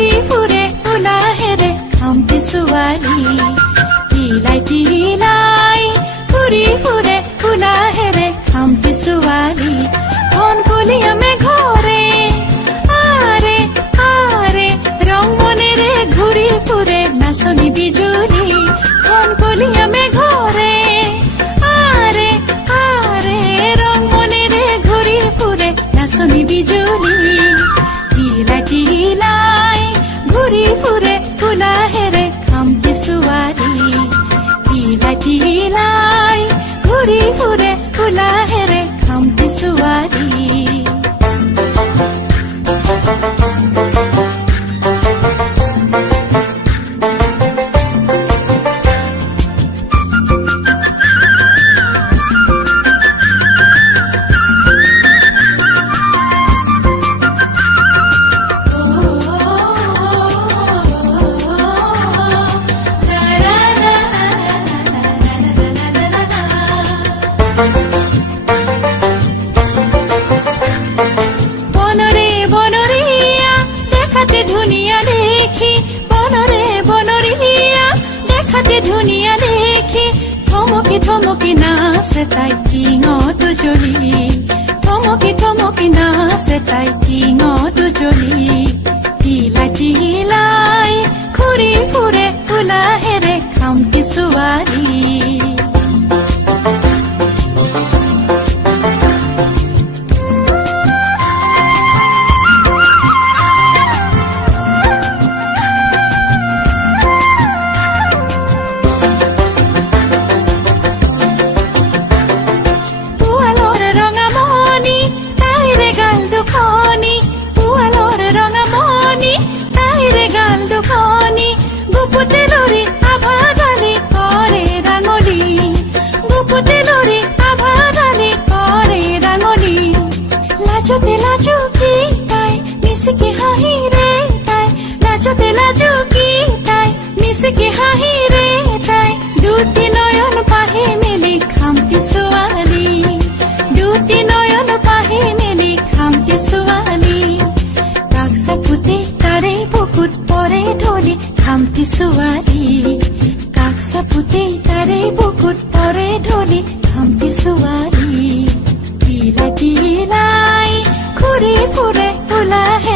ঘূৰি ফুৰে উলাহেৰে খামটি ছোৱালী তিলাই তিলাই ঘূৰি ফুৰে উলাহেৰে খামটি ছোৱালী ধন কলিয়া মেঘৰে আৰে আৰে ৰং মনেৰে ঘূৰি ফুৰে নাচনি বিজুলী ধন কলিয়া মেঘৰে আৰে আৰে ৰং মনেৰে ঘূৰি ফুৰে নাচনি বিজুলী তিলাই তিলাই ঘূৰি ফুৰে উলাহেৰে খামটি ছোৱালী তিলাই তিলাই ঘূৰি ফুৰে উলাহেৰে খামটি ছোৱালী ধুনিয়া দেখি থমকি থমকি নাচে তাই টিঙত জ্বলি থমকি থমকি নাচে তাই টিঙত জ্বলি তিলাই তিলাই ঘূৰি ফুৰে উলাহেৰে খামটি ছোৱালী লাজতে লাজুকি তাই মিছিকি হাঁহিৰে তাই লাজতে লাজুকি তাই মিছিকি হাঁহিৰে তাই দুটি নয়ন পাহি মেলি খামটি ছোৱালী দুটি নয়ন পাহি মেলি খামটি ছোৱালী কাক চাপুতে তাৰে বুকুত পৰে ঢলি খামটি ছোৱালী কাক চাপুতে তাৰে বুকুত পৰে ঢলি খামটি ছোৱালী তিলাই তিলাই ঘূৰি ফুৰে উলাহে